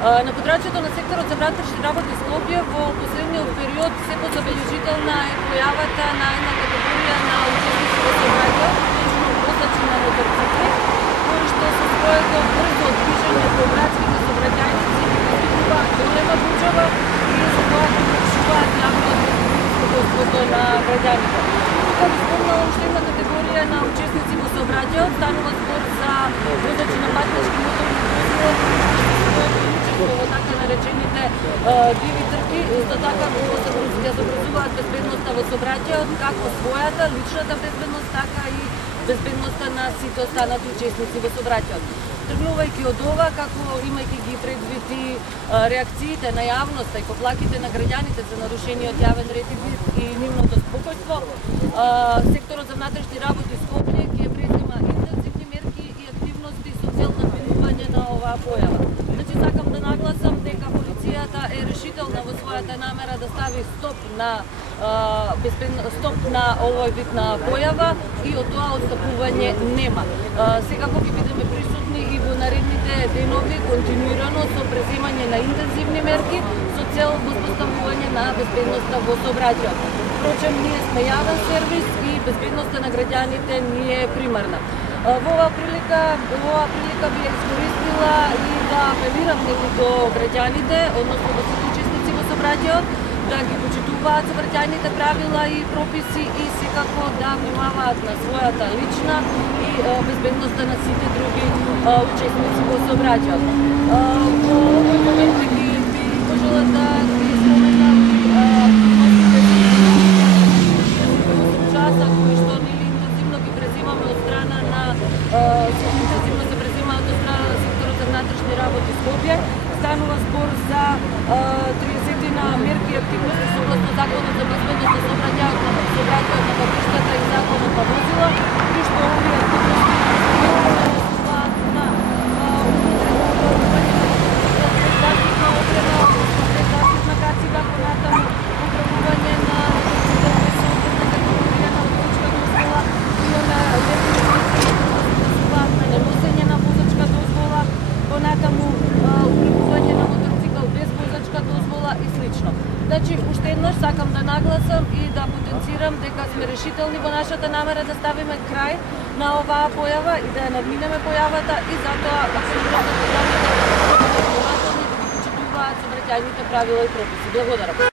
На подрачјето на секторот за внатрешни работи Скопје во последниот период се позабележителна е појавата на една категорија на учесници во сообраќајот, точно возачи на мотоцикли, кои што со своето брзо движење по градските сообраќајници предизвикуваат голема буџава и за тоа превршуваат јавното безбедноството на граѓаните. Тука би спомнала уште една категорија на учесници во сообраќајот, станува збор за возачи на патнички моторни возила, во така наречените диви трки, исто така ја забрзуваат безбедноста во сообраќајот, како својата, личната безбедност, така и безбедноста на сите останати учесници во сообраќајот. Тргнувајќи од ова, како имајќи ги предвид и реакциите на јавноста и поплаките на граѓаните за нарушениот јавен ред и нивното спокојство, секторот за внатрешни работи Скопје ќе презема интензивни мерки и активности со цел надминување на оваа појава. Сакам да нагласам дека полицијата е решителна во својата намера да стави стоп на овој вид на појава и од тоа отстапување нема. Секако ќе бидеме присутни и во наредните денови континуирано со преземање на интензивни мерки со цел воспоставување на безбедноста во сообраќајот. Впрочем, ние сме јавен сервис и безбедноста на граѓаните ни е примарна. Во оваа прилика би искористила и да апелирам до граѓаните, односно до сите учесници во сообраќајот, да ги почитуваат сообраќајните правила и прописи и секако да внимаваат на својата лична и безбедноста на сите други учесници во сообраќајот. Во овој момент би пожелала да ви споменам часа кои што интензивно ги преземаме од страна на интензивно се преземаат од страна на секторот за внатрешни работи Скопје. Станува збор за 30 мерки и активности согласно Законот за безбедност на сообраќајот на патиштата и Законот за возила, при што овие активности согласуваат на заштитна опрема, заштитна кацига, понатаму управување на мотоцикл без соодветна категорија на возачка дозвола, имаме на неносење на возачка дозвола, понатаму управување на мотоцикл без возачка дозвола и слично. Значи, уште еднаш сакам да нагласам и да потенцирам дека сме решителни во нашата намера да ставиме крај на оваа појава и да ја надминеме појавата и затоа апелирам на граѓаните да ги почитуваат сообраќајните правила и прописи. Благодарам.